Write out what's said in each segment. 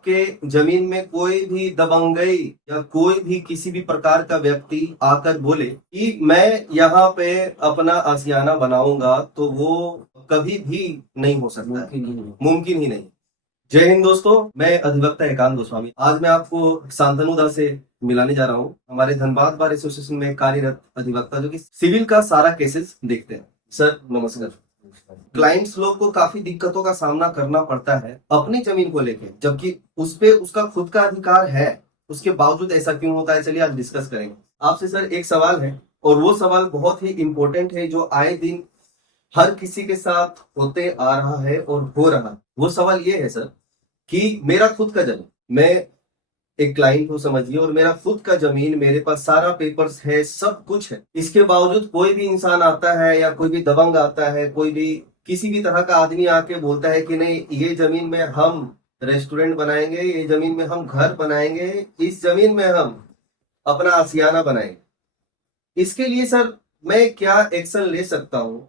आपके जमीन में कोई भी दबंगई या कोई भी किसी भी प्रकार का व्यक्ति आकर बोले कि मैं यहाँ पे अपना आशियाना बनाऊंगा, तो वो कभी भी नहीं हो सकता है, मुमकिन ही नहीं। जय हिंद दोस्तों, मैं अधिवक्ता एकांत गोस्वामी। आज मैं आपको शांतनु दा से मिलाने जा रहा हूँ, हमारे धनबाद बार एसोसिएशन में कार्यरत अधिवक्ता, जो कि सिविल का सारा केसेस देखते हैं। सर नमस्कार। क्लाइंट्स लोग को काफी दिक्कतों का सामना करना पड़ता है अपनी जमीन को लेके, जबकि उस पे उसका खुद का अधिकार है, उसके बावजूद ऐसा क्यों होता है? चलिए आज डिस्कस करेंगे। आपसे सर एक सवाल है, और वो सवाल बहुत ही इम्पोर्टेंट है, जो आए दिन हर किसी के साथ होते आ रहा है और हो रहा। वो सवाल ये है सर कि मेरा खुद का जमीन, मैं एक क्लाइंट को समझिए, और मेरा खुद का जमीन, मेरे पास सारा पेपर्स है, सब कुछ है, इसके बावजूद कोई भी इंसान आता है या कोई भी दबंग आता है, कोई भी किसी भी तरह का आदमी आके बोलता है कि नहीं, ये जमीन में हम रेस्टोरेंट बनाएंगे, ये जमीन में हम घर बनाएंगे, इस जमीन में हम अपना आशियाना बनाएंगे। इसके लिए सर मैं क्या एक्शन ले सकता हूँ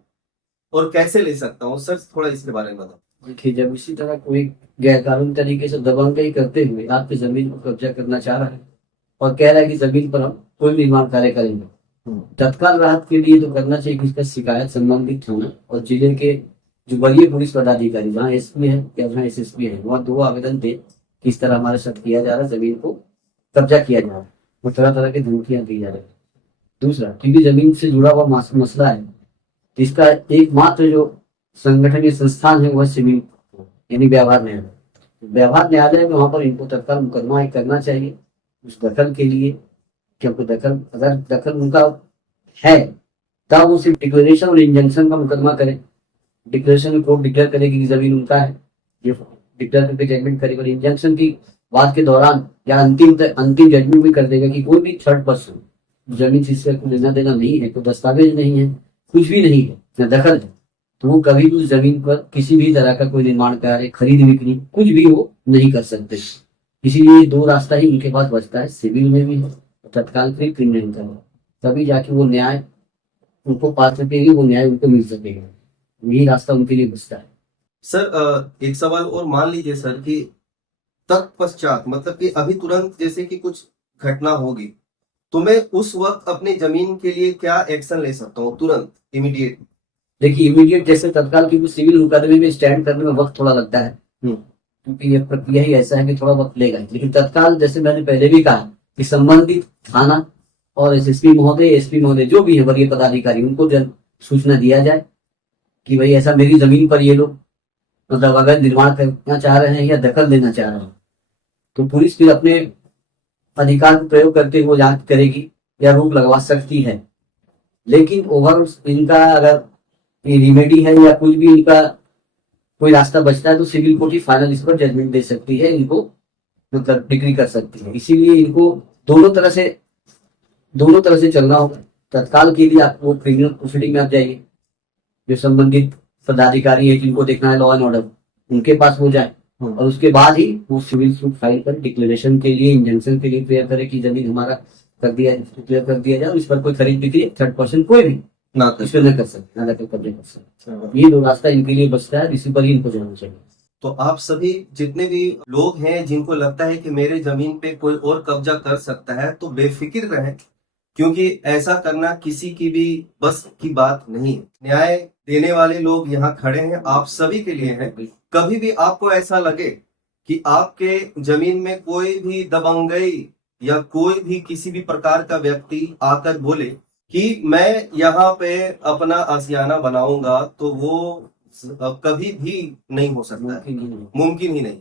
और कैसे ले सकता हूँ? सर थोड़ा इसके बारे में बताओ। देखिए, जब इसी तरह कोई गैरकानूनी तरीके से दबंगई करते हुए आपकी जमीन को कब्जा करना चाह रहा है और कह रहा है कि जमीन पर हम कोई निर्माण कार्य करेंगे, तत्काल राहत के लिए तो करना चाहिए कि इसका शिकायत संबंधित थाना और जिले के जो वरीय पुलिस पदाधिकारी, जहाँ एसपी है या जहाँ एसएसपी है, वहाँ 2 आवेदन दे कि इस तरह हमारे साथ किया जा रहा है, जमीन को कब्जा किया जा रहा है, वो तरह तरह की धमकियां दी जा रही है। दूसरा, क्योंकि जमीन से जुड़ा हुआ मसला है, इसका एकमात्र जो संगठन या संस्थान है वह सिविल यानी व्यवहार न्यायालय। व्यवहार न्यायालय में वहां पर इनको तत्काल मुकदमा करना चाहिए उस दखल के लिए, क्योंकि अगर दखल उनका है तब वो सिर्फ डिक्लेरेशन और इंजंक्शन का मुकदमा करें। डिक्लेरेशन में कोर्ट डिक्लेयर करेगी कि जमीन उनका है, ये डिक्लेयर करके जजमेंट करेगा। इंजंक्शन की बात के दौरान या अंतिम जजमेंट भी कर देगा कि कोई भी थर्ड पर्सन जमीन से इसका लेना देना नहीं है, कोई दस्तावेज नहीं है, कुछ भी नहीं है, न दखल है, तो वो कभी भी उस जमीन पर किसी भी तरह का कोई निर्माण कार्य, खरीद बिक्री, कुछ भी वो नहीं कर सकते। इसीलिए 2 रास्ता ही उनके पास बचता है, सिविल में भी है और तत्काल के क्रिमिनल का है। तभी जाके वो न्याय उनको पा सकेगी, वो न्याय उनको मिल सकेगा। यही रास्ता उनके लिए बचता है। सर एक सवाल और, मान लीजिए सर कि तत्पश्चात, मतलब कि अभी तुरंत जैसे कि कुछ घटना होगी, तो मैं उस वक्त अपनी जमीन के लिए क्या एक्शन ले सकता हूँ तुरंत, इमीडिएट? देखिए, इमीडिएट जैसे तत्काल की सिविल मुकदमे में स्टैंड करने में वक्त थोड़ा लगता है, क्योंकि ये प्रक्रिया ही ऐसा है कि थोड़ा वक्त लेगा। लेकिन तत्काल, जैसे मैंने पहले भी कहा, कि संबंधित थाना और एसएसपी महोदय, एसपी महोदय, जो भी है वरीय पदाधिकारी, उनको सूचना दिया जाए कि भाई ऐसा मेरी जमीन पर ये लोग मतलब अगर निर्माण करना चाह रहे हैं या दखल देना चाह रहे हैं, तो पुलिस फिर अपने अधिकार को प्रयोग करते हुए जांच करेगी या रोक लगवा सकती है। लेकिन ओवरऑल इनका अगर ये रिमेडी है या कुछ भी इनका कोई रास्ता बचता है, तो सिविल कोर्ट ही फाइनल इस पर जजमेंट दे सकती है, इनको मतलब डिग्री कर सकती है। इसीलिए इनको दोनों तरह से चलना होगा। तत्काल के लिए आप वो क्रिमिनल प्रोसीडिंग में आप जाइए, जो संबंधित पदाधिकारी है जिनको देखना है लॉ एंड ऑर्डर, उनके पास हो जाए, और उसके बाद ही वो सिविल सूट फाइल कर डिक्लेरेशन के लिए, इंजंक्शन के लिए प्रेयर करे कि जमीन हमारा डिक्लेयर कर दिया जाए, और इस पर कोई खरीद बिक्री थर्ड पर्सन कोई भी ना कर सकते, ना दखल कब्जे कर सकते। ये 2 रास्ता इनके लिए बचता है, इसी पर ही इनको जाना चाहिए। तो आप सभी जितने भी लोग हैं जिनको लगता है कि मेरे जमीन पे कोई और कब्जा कर सकता है, तो बेफिक्र रहें, क्योंकि ऐसा करना किसी की भी बस की बात नहीं है। न्याय देने वाले लोग यहाँ खड़े हैं, आप सभी के लिए हैं। कभी भी आपको ऐसा लगे कि आपके जमीन में कोई भी दबंगई या कोई भी किसी भी प्रकार का व्यक्ति आकर बोले कि मैं यहाँ पे अपना आशियाना बनाऊंगा, तो वो कभी भी नहीं हो सकता है, मुमकिन ही नहीं।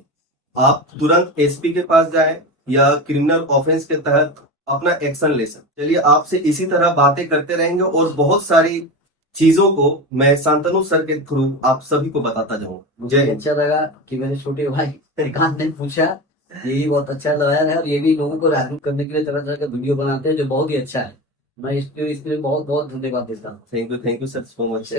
आप तुरंत एसपी के पास जाएं या क्रिमिनल ऑफेंस के तहत अपना एक्शन ले सकते। चलिए, आपसे इसी तरह बातें करते रहेंगे और बहुत सारी चीजों को मैं शांतनु सर के थ्रू आप सभी को बताता जाऊंगा। मुझे अच्छा लगा कि मेरे छोटे भाई एकांत ने पूछा, ये भी बहुत अच्छा लगा है, और ये भी लोगों को जागरूक करने के लिए तरह तरह का वीडियो बनाते हैं, जो बहुत ही अच्छा है। मैं इसके लिए बहुत बहुत धन्यवाद देता हूँ। Thank you sir so much.